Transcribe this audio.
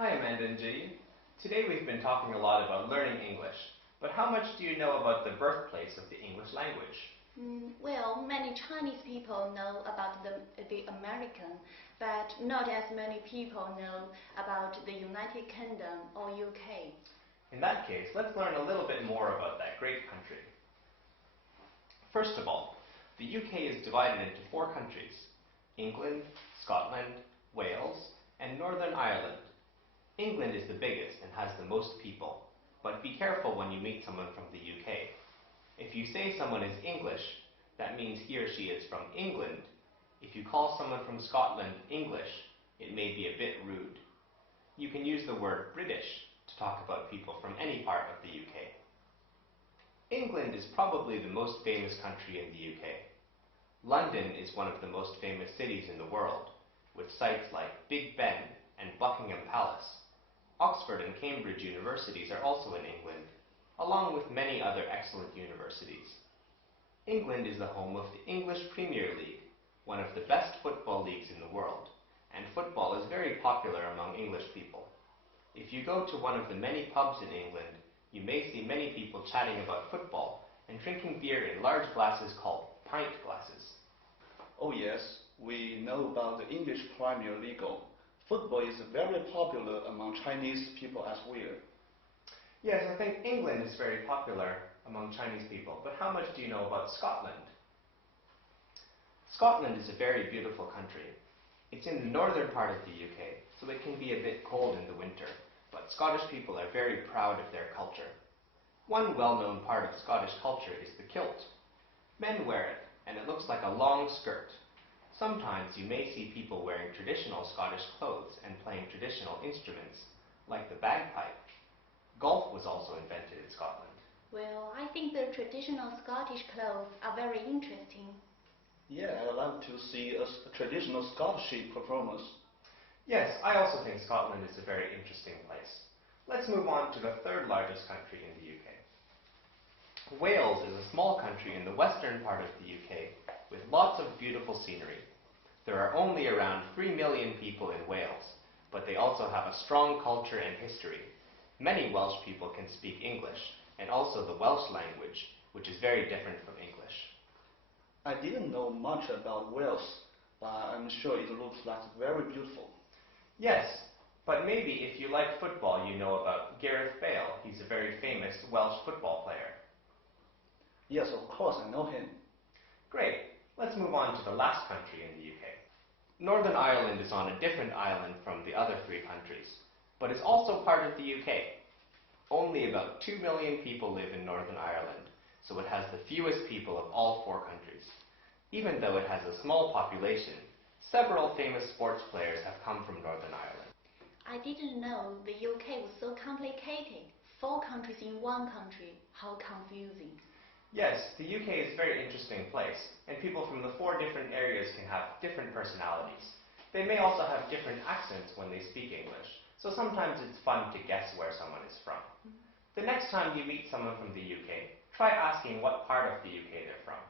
Hi Amanda and Jay. Today we've been talking a lot about learning English, but how much do you know about the birthplace of the English language? Well, many Chinese people know about the American, but not as many people know about the United Kingdom or UK. In that case, let's learn a little bit more about that great country. First of all, the UK is divided into 4 countries: England, Scotland, Wales, and Northern Ireland. England is the biggest and has the most people, but be careful when you meet someone from the UK. If you say someone is English, that means he or she is from England. If you call someone from Scotland English, it may be a bit rude. You can use the word British to talk about people from any part of the UK. England is probably the most famous country in the UK. London is one of the most famous cities in the world, with sites like Big Ben and Buckingham Palace. Oxford and Cambridge universities are also in England, along with many other excellent universities. England is the home of the English Premier League, one of the best football leagues in the world, and football is very popular among English people. If you go to one of the many pubs in England, you may see many people chatting about football and drinking beer in large glasses called pint glasses. Oh yes, we know about the English Premier League. Football is very popular among Chinese people as well. Yes, I think England is very popular among Chinese people, but how much do you know about Scotland? Scotland is a very beautiful country. It's in the northern part of the UK, so it can be a bit cold in the winter, but Scottish people are very proud of their culture. One well-known part of Scottish culture is the kilt. Men wear it, and it looks like a long skirt. Sometimes you may see people wearing traditional Scottish clothes and playing traditional instruments, like the bagpipe. Golf was also invented in Scotland. Well, I think the traditional Scottish clothes are very interesting. Yeah, I'd like to see a traditional Scottish performance. Yes, I also think Scotland is a very interesting place. Let's move on to the 3rd largest country in the UK. Wales is a small country in the western part of the UK with lots of beautiful scenery. There are only around 3 million people in Wales, but they also have a strong culture and history. Many Welsh people can speak English, and also the Welsh language, which is very different from English. I didn't know much about Wales, but I'm sure it looks like very beautiful. Yes, but maybe if you like football, you know about Gareth Bale. He's a very famous Welsh football player. Yes, of course, I know him. Great. Let's move on to the last country in the UK. Northern Ireland is on a different island from the other 3 countries, but it's also part of the UK. Only about 2 million people live in Northern Ireland, so it has the fewest people of all 4 countries. Even though it has a small population, several famous sports players have come from Northern Ireland. I didn't know the UK was so complicated. 4 countries in one country. How confusing. Yes, the UK is a very interesting place, and people from the 4 different areas can have different personalities. They may also have different accents when they speak English, so sometimes it's fun to guess where someone is from. The next time you meet someone from the UK, try asking what part of the UK they're from.